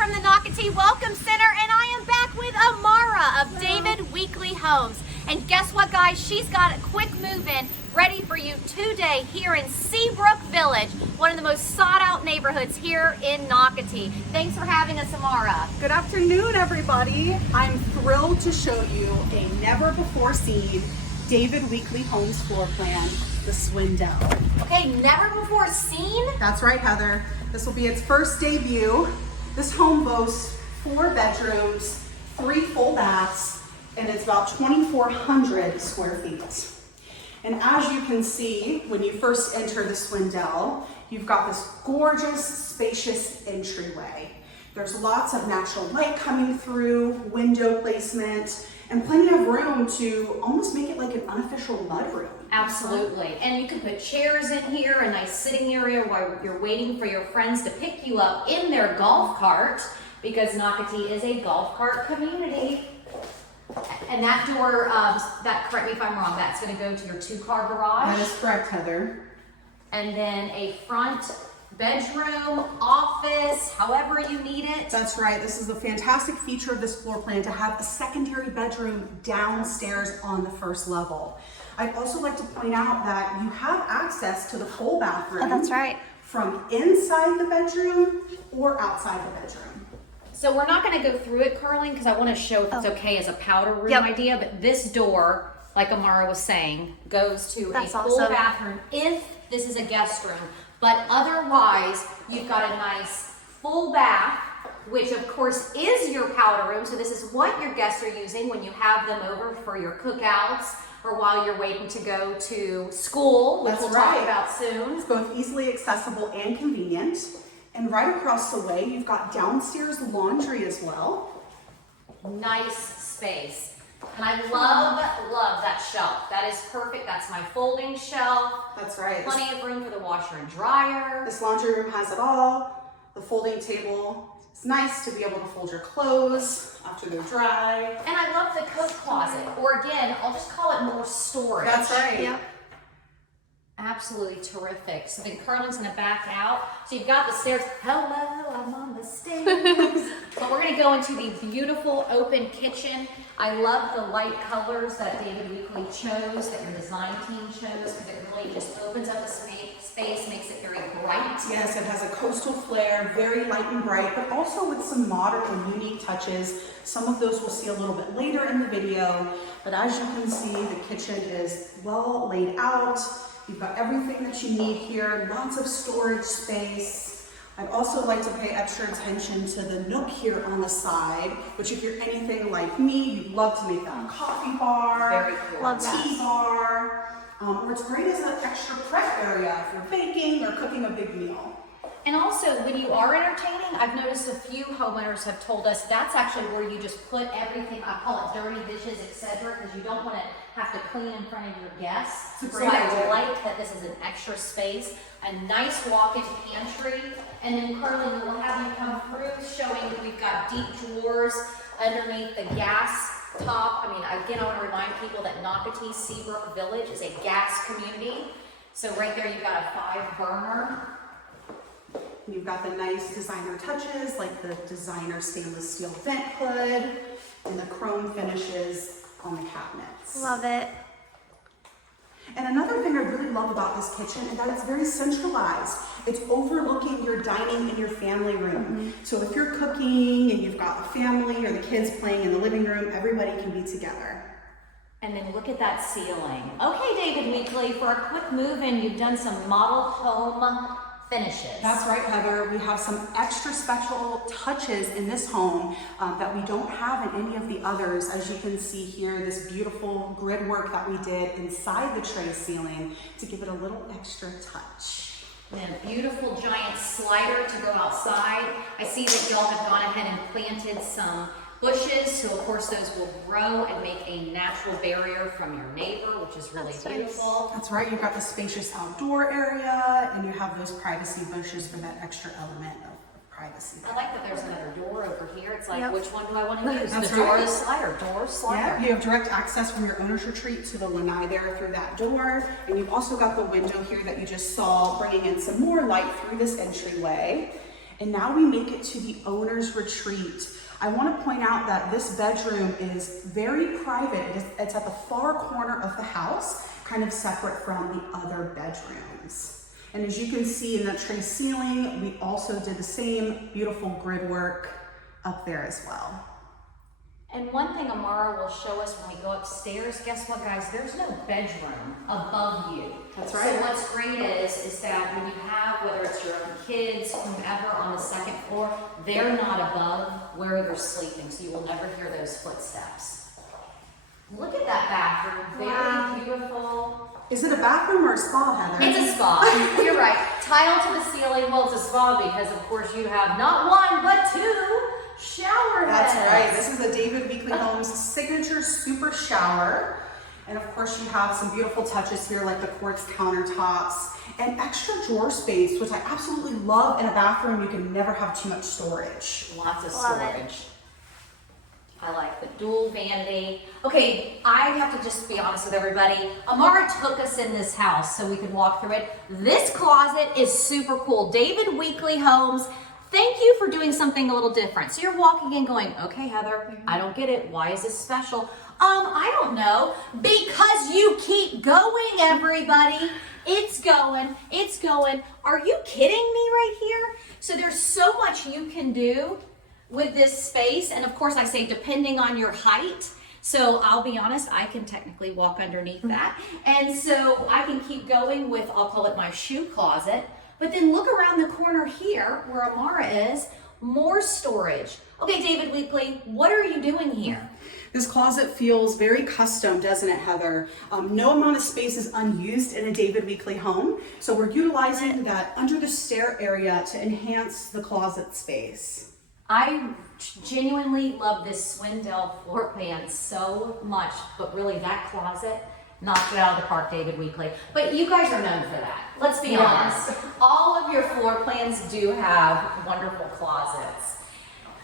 from the Nocatee Welcome Center, and I am back with Amara of David Weekly Homes. And guess what, guys? She's got a quick move-in ready for you today here in Seabrook Village, one of the most sought-out neighborhoods here in Nocatee. Thanks for having us, Amara. Good afternoon, everybody. I'm thrilled to show you a never-before-seen David Weekly Homes floor plan, the Swindell. Okay, never before seen? That's right, Heather. This will be its first debut. This home boasts 4 bedrooms, 3 full baths, and it's about 2,400 square feet. And as you can see, when you first enter the Swindell, you've got this gorgeous, spacious entryway. There's lots of natural light coming through, window placement, and plenty of room to almost make it like an unofficial mudroom. Absolutely. And you can put chairs in here, a nice sitting area while you're waiting for your friends to pick you up in their golf cart, because Nocatee is a golf cart community. And that door, correct me if I'm wrong, that's going to go to your 2-car garage. That is correct, Heather. And then a front bedroom, office, however you need it. That's right. This is a fantastic feature of this floor plan, to have a secondary bedroom downstairs on the first level. I'd also like to point out that you have access to the full bathroom. Oh, that's right. From inside the bedroom or outside the bedroom. So we're not going to go through it, Carlene, because I want to show if it's okay as a powder room idea, but this door, like Amara was saying, goes to a full bathroom if this is a guest room. But otherwise, you've got a nice full bath, which of course is your powder room. So this is what your guests are using when you have them over for your cookouts or while you're waiting to go to school, which we'll talk about soon. It's both easily accessible and convenient. And right across the way, you've got downstairs laundry as well. Nice space. And I love that shelf. That is perfect. That's my folding shelf. That's right. Plenty of room for the washer and dryer. This laundry room has it all. The folding table. It's nice to be able to fold your clothes after they're dry. And I love the coat closet. Or again, I'll just call it more storage. That's right. Yep. Absolutely terrific. So then Carlin's gonna back out. So you've got the stairs. Hello, I'm on the stairs. But we're gonna go into the beautiful open kitchen. I love the light colors that David Weekly chose, that your design team chose, because it really just opens up the space, makes it very bright. Yes, it has a coastal flair, very light and bright, but also with some modern and unique touches. Some of those we'll see a little bit later in the video. But as you can see, the kitchen is well laid out. You've got everything that you need here, lots of storage space. I'd also like to pay extra attention to the nook here on the side, which if you're anything like me, you'd love to make that a coffee bar, Very cool. or a tea bar, or it's great as an extra prep area if you're baking or cooking a big meal. And also, when you are entertaining, I've noticed a few homeowners have told us that's actually where you just put everything, I call it dirty dishes, etc., because you don't want to have to clean in front of your guests. So I like that this is an extra space, a nice walk-in pantry, and then Carlin, we'll have you come through showing that we've got deep drawers underneath the gas top. I mean, again, I want to remind people that Nocatee Seabrook Village is a gas community. So right there, you've got a 5-burner. You've got the nice designer touches, like the designer stainless steel vent hood and the chrome finishes on the cabinets. Love it. And another thing I really love about this kitchen is that it's very centralized. It's overlooking your dining and your family room. So if you're cooking and you've got the family or the kids playing in the living room, everybody can be together. And then look at that ceiling. Okay, David Weekly, for a quick move-in, you've done some model home finishes. That's right, Heather. We have some extra special touches in this home that we don't have in any of the others. As you can see here, this beautiful grid work that we did inside the tray ceiling to give it a little extra touch. And then a beautiful giant slider to go outside. I see that y'all have gone ahead and planted some bushes, so of course those will grow and make a natural barrier from your neighbor, which is really beautiful. That's right, you've got the spacious outdoor area and you have those privacy bushes for that extra element of privacy. I like that there's another door over here. It's like, which one do I want to use? That's the door right. or the slider? Door, slider. Yeah, you have direct access from your owner's retreat to the lanai there through that door. And you've also got the window here that you just saw, bringing in some more light through this entryway. And now we make it to the owner's retreat. I want to point out that this bedroom is very private. It's at the far corner of the house, kind of separate from the other bedrooms. And as you can see in the tray ceiling, we also did the same beautiful grid work up there as well. And one thing Amara will show us when we go upstairs, guess what guys, there's no bedroom above you. That's right. So what's great is that when you have, whether it's your own kids, whomever on the second floor, they're not above where they're sleeping, so you will never hear those footsteps. Look at that bathroom, very beautiful. Is it a bathroom or a spa, Heather? It's a spa, you're right. Tile to the ceiling, well it's a spa because of course you have not one, but two shower heads. That's right. This is a David Weekley Homes signature super shower. And of course you have some beautiful touches here like the quartz countertops and extra drawer space, which I absolutely love in a bathroom. You can never have too much storage. Lots of storage. I like the dual vanity. Okay, I have to just be honest with everybody. Amara took us in this house so we could walk through it. This closet is super cool. David Weekley Homes, thank you for doing something a little different. So you're walking in going, okay, Heather, I don't get it. Why is this special? I don't know. Because you keep going, everybody. It's going, it's going. Are you kidding me right here? So there's so much you can do with this space. And of course I say depending on your height. So I'll be honest, I can technically walk underneath that. And so I can keep going with, I'll call it my shoe closet. But then look around the corner here where Amara is, more storage. Okay, David Weekley, what are you doing here? This closet feels very custom, doesn't it, Heather? No amount of space is unused in a David Weekley home. So we're utilizing that under the stair area to enhance the closet space. I genuinely love this Swindell floor plan so much, but really that closet knocked it out of the park, David Weekley. But you guys are known for that. Let's be honest. All of your floor plans do have wonderful closets.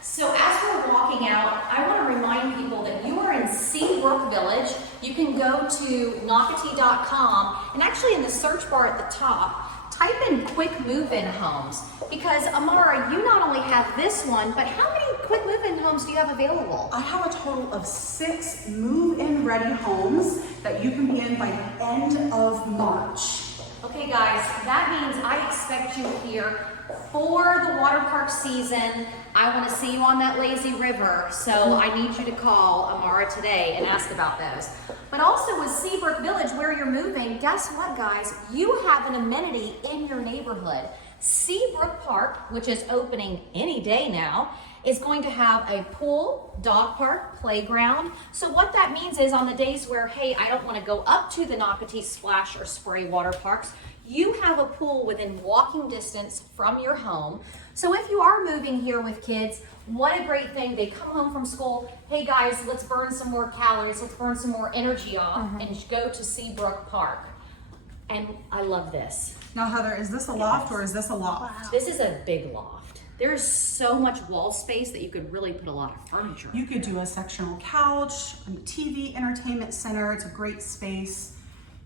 So as we're walking out, I want to remind people that you are in Seabrook Village. You can go to Nocatee.com and actually in the search bar at the top, type in quick move-in homes because Amara, you not only have this one, but how many quick move-in homes do you have available? I have a total of 6 move-in ready homes that you can be in by the end of March. Okay guys, that means I expect you here for the water park season. I want to see you on that lazy river, so I need you to call Amara today and ask about those. But also with Seabrook Village, where you're moving, guess what guys? You have an amenity in your neighborhood. Seabrook Park, which is opening any day now, is going to have a pool, dog park, playground. So what that means is on the days where, hey, I don't want to go up to the Nocatee Splash or Spray water parks, you have a pool within walking distance from your home. So if you are moving here with kids, what a great thing. They come home from school, hey guys, let's burn some more calories, let's burn some more energy off and go to Seabrook Park. And I love this. Now Heather, is this a loft or is this a loft? Wow. This is a big loft. There's so much wall space that you could really put a lot of furniture. You could do a sectional couch, a TV, entertainment center. It's a great space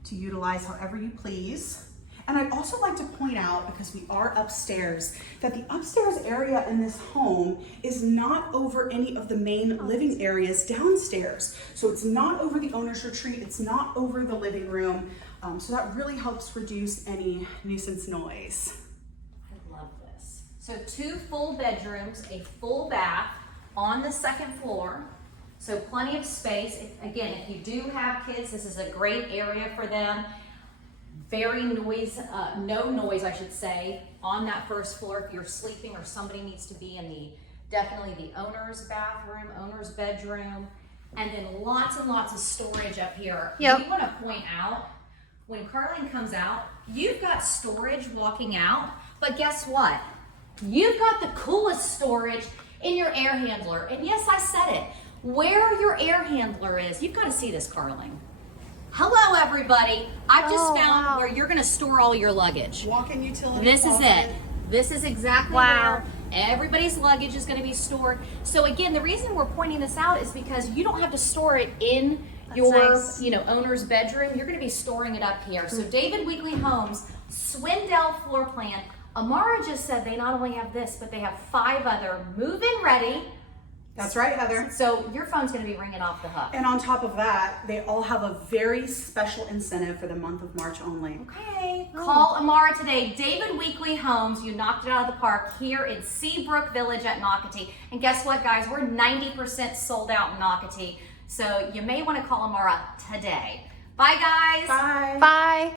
to utilize however you please. And I'd also like to point out, because we are upstairs, that the upstairs area in this home is not over any of the main living areas downstairs. So it's not over the owner's retreat, it's not over the living room. So that really helps reduce any nuisance noise. I love this. So 2 full bedrooms, a full bath on the second floor. So plenty of space. Again, if you do have kids, this is a great area for them. Very no noise, I should say, on that first floor if you're sleeping or somebody needs to be in definitely the owner's bathroom, owner's bedroom, and then lots and lots of storage up here. Yep. We want to point out, when Carlene comes out, you've got storage walking out, but guess what? You've got the coolest storage in your air handler. And yes, I said it. Where your air handler is, you've got to see this, Carlene. Hello, everybody. I've just found where you're going to store all your luggage. Walk-in utility This is closet. it. This is exactly where everybody's luggage is going to be stored. So again, the reason we're pointing this out is because you don't have to store it in your owner's bedroom. You're going to be storing it up here. So David Weekley Homes, Swindell floor plan, Amara just said they not only have this, but they have 5 other move-in ready. That's right, Heather. So your phone's gonna be ringing off the hook. And on top of that, they all have a very special incentive for the month of March only. Okay, call Amara today. David Weekly Homes, you knocked it out of the park here in Seabrook Village at Nocatee. And guess what, guys? We're 90% sold out in Nocatee. So you may want to call Amara today. Bye, guys. Bye. Bye.